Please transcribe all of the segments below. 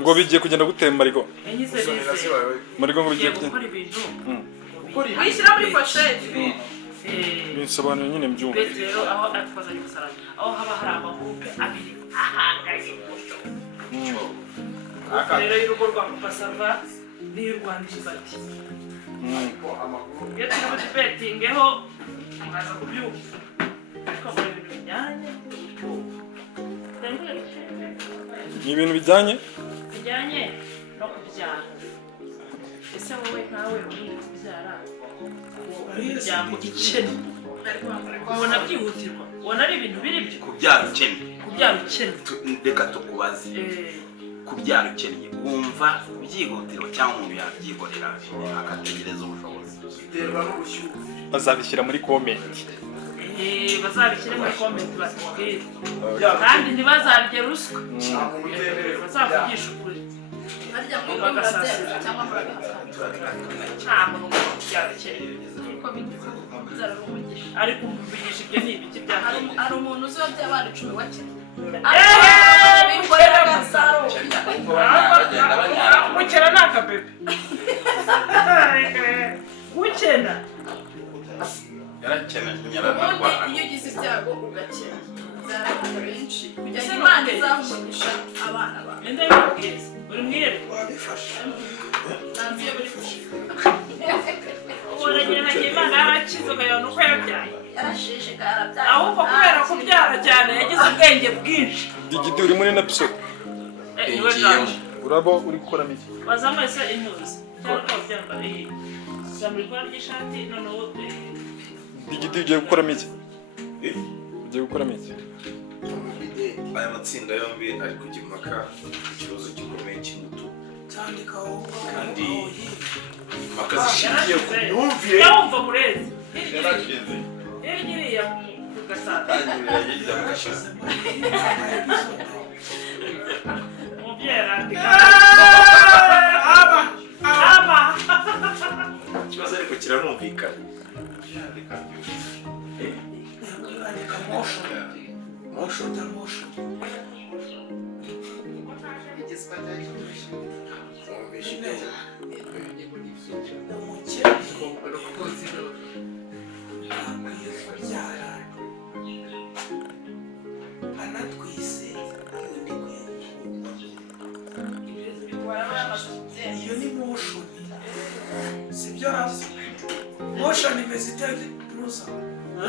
ngo bigiye kugenda gutemba ariko marigo ngo bigiye kugenda wishyira muri poshete bisobanuye nyine mbyumva rero aho atwazanye umusaraba aho haba hari amahupe abiri ahanganye rero y'urugo rwa papa sava n'iyo Rwanda ibati iyo turi budibetingeho mwaza kubyumva ariko muri ibintu bijyanye ni ibintu bijyanye no kubyara ese wowe nkawe uri kubyara imiryango ikennye ubona byihutirwa ubona ari ibintu biri byo kubyara ukennye reka tukubaze kubyara ukennye wumva byihutirwa cyangwa umuntu yabyihorera akategereza ubushobozi biterwa n'ubushyuhe bazabishyira muri komenti bazabishyire muri komenti batubwire kandi ntibazarye ruswa bazavugisha ukuri barya muri bagasasira cyangwa nta muntu kubyara ukennye ariko umuvugisha ibyo ni ibiki bya hari umuntu uzi wabyaye abana 10 wakennye gukena ni akabebe gukena ubundi iyo ugize ibyago ugakena byarabana benshi kugira ngo Imana izamugisha abana bawe ninde bibabwiza uri mwere wabifasha ntanzi iyo bifashe uragira ngo Imana yarakize ukayabona uko yabyaye yarashishika yarabyaye ahubwo kubera kubyara cyane yagize ubwenge bwinshi digidi uri muri episode niwe jaje urabo uri gukora miki wazamuye se intuzi cyangwa byambariye zamuri kwa ry'ishati noneho digidi ugiye gukora miki ugiye gukora miki aya matsinda yombi ari kujya impaka ikibazo gikomeye cy'ingutu kandi impaka zishingiye ku myumvire yawumva murezi iriya mu gasata mubyera aba ikibazo ariko kiranumvikana iyo ni motion sibyo hasi motion imeze itari ruza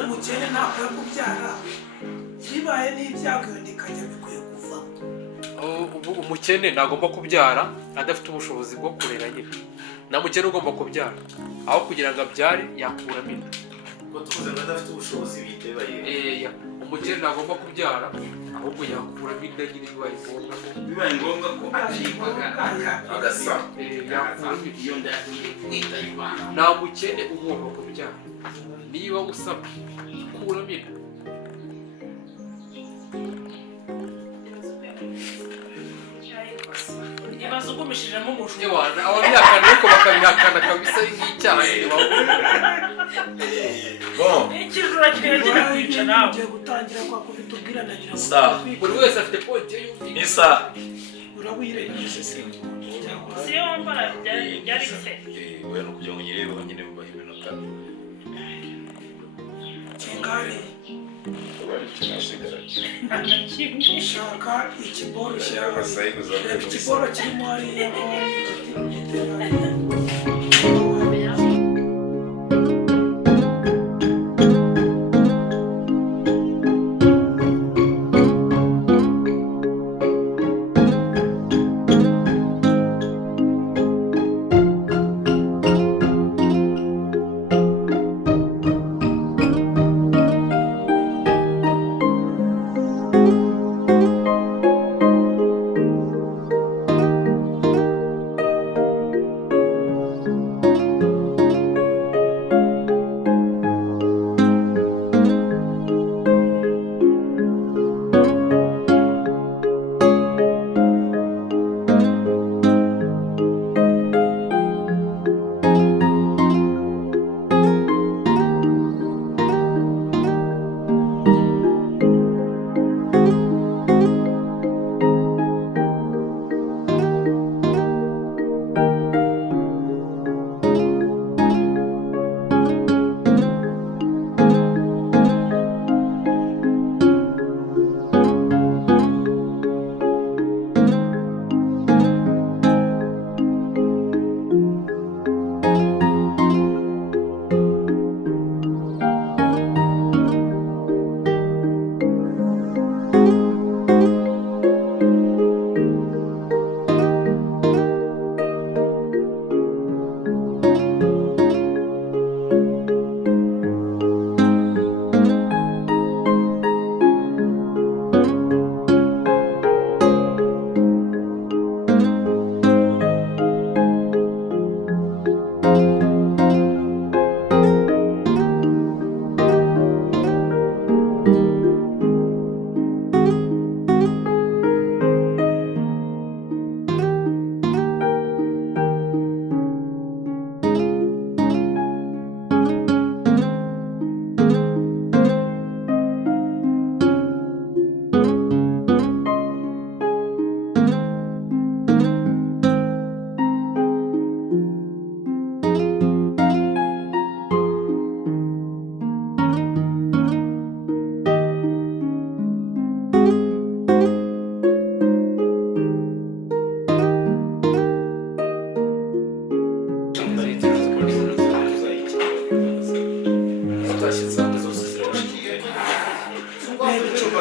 umukene ntakwiye kubyara bibaye n'ibyago ndikajya bikwiye kuva umukene ntagomba kubyara adafite ubushobozi bwo kurera nyine nta mukene ugomba kubyara aho kugira ngo abyare yakuramo inda ngo tuvuze ngo adafite ubushobozi bitebaye umukene ntagomba kubyara ahubwo yakuramo inda nyine bibaye ngombwa ko acibwaga agasa yakuramo iyo nda kwita y'Imana nta mukene ugomba kubyara niba usaba kuramo inda ibaze ugumishijemo umushwi ababihakana ariko bakabihakana kabisa nk'icyaha ikijura kirekire kwica nawe ugiye gutangira kwa kubitubwira nagira ngo buri wese afite ponti ye yumvikana isa urawirengeje se siyo wambara byari se we no kugira ngo nyirebe nyine bubaha iminota kingari shaka ikiboro ikiboro kirimo hariya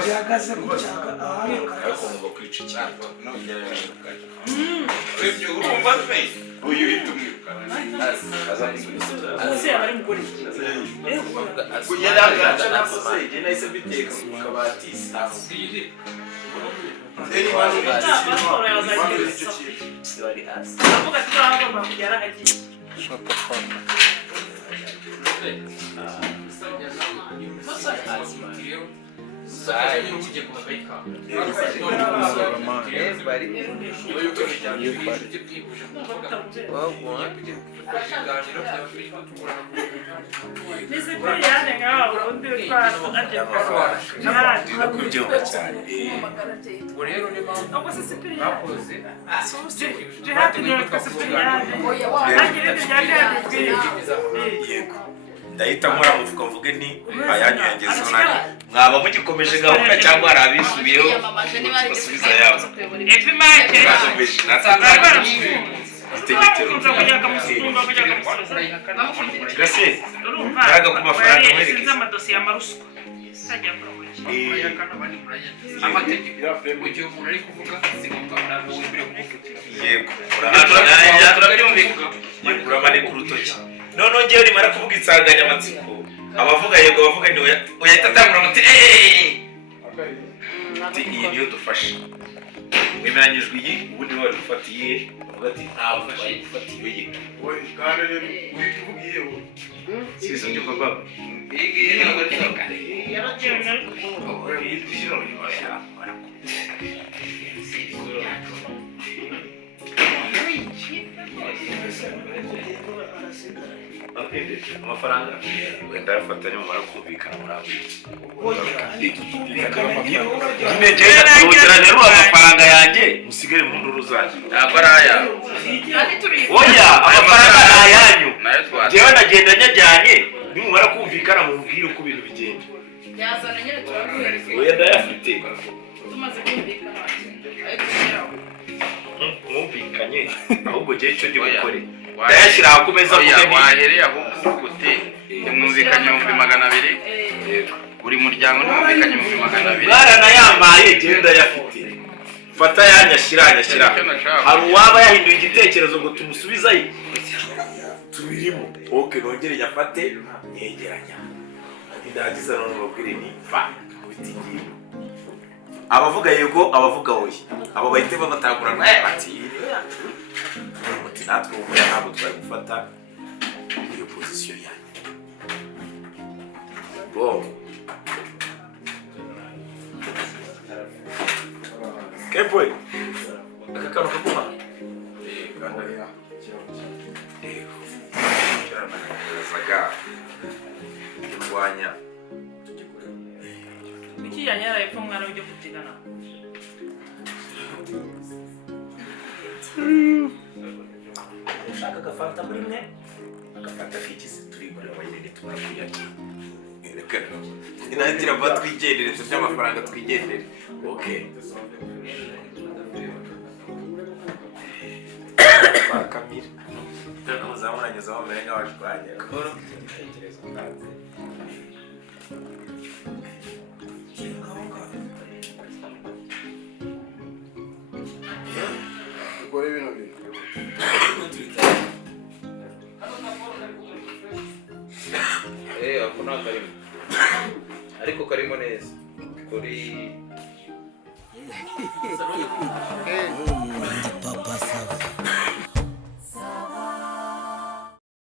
gihagaze ku cyaga ahantu ariko ngomba kwica ikintu urumva pe uyu uhita umwirukana ese abari mugore kugera agaca nakoze igihe nahise mbiteka mu kabati safu pasiporo yazagira bari hasi avuga ati bagomba kugera ahagiye Shut the fuck up. kubyumva cyane yego ndahita nkora muvuga mvuge nti ayanyu yangezeho nanjye mwaba mugikomeje gahunda cyangwa hari abisubiyeho basubiza yabo epi make Gracias. Yaga ku mafaranga mwerekeza amadosiye amaruswa sajya amategeko mu gihe umuntu ari kuvuga si ngombwa ntabwo wumvire yego urabane ku rutoki noneho ngewe nimara kuvuga insanganyamatsiko abavuga yego bavuga ni uyahita atangura muti iyi niyo dufashe mwemeranyijwe iyi ubundi wari ufatiye uvuga ati ntabwo wari ufatiye ye sizo byumva baba amafaranga wenda yafata nyuma kumvikana muri amafaranga yanjye musigare mu nduru zanjye ntabwo ari aya oya amafaranga ni ayanyu njyewe nagenda nyajyanye nimumara kumvikana mubwire uko ibintu bigenda yazana nyine turabwira oya ndayafite tumaze kumvikana mwumvikanye ahubwo njyewe icyo ndi bukore ndayashyira ku meza wahereye ahubwo gute mwumvikanye 200 buri muryango mwumvikanye 200 baranayambaye njyewe ndayafite fata yanyashyira hari uwaba yahinduye igitekerezo ngo tumusubizayo tubirimo oke nongere nyafate yegeranya ndagiza none babwire ni fa kubita ingingo abavuga yego abavuga oya abo bahite babatagurana bati muti natwe ubu ntabwo twari gufata iyo position yanyu bo Kempoy akakaro kakuma saga kurwanya iki yanyara epfo mwana ujye kutigana ushaka agafanta muri mwe agafanta k'ikizi turi muri abayirinde turakuyakira inangira vuba twigendere turya amafaranga twigendere okay bakamira dore ko muzamuranyuza aho mbere nk'abashwanya koro igitekerezo ntanze ukore ibintu bintu ako nta karimo ariko karimo neza kuri Papa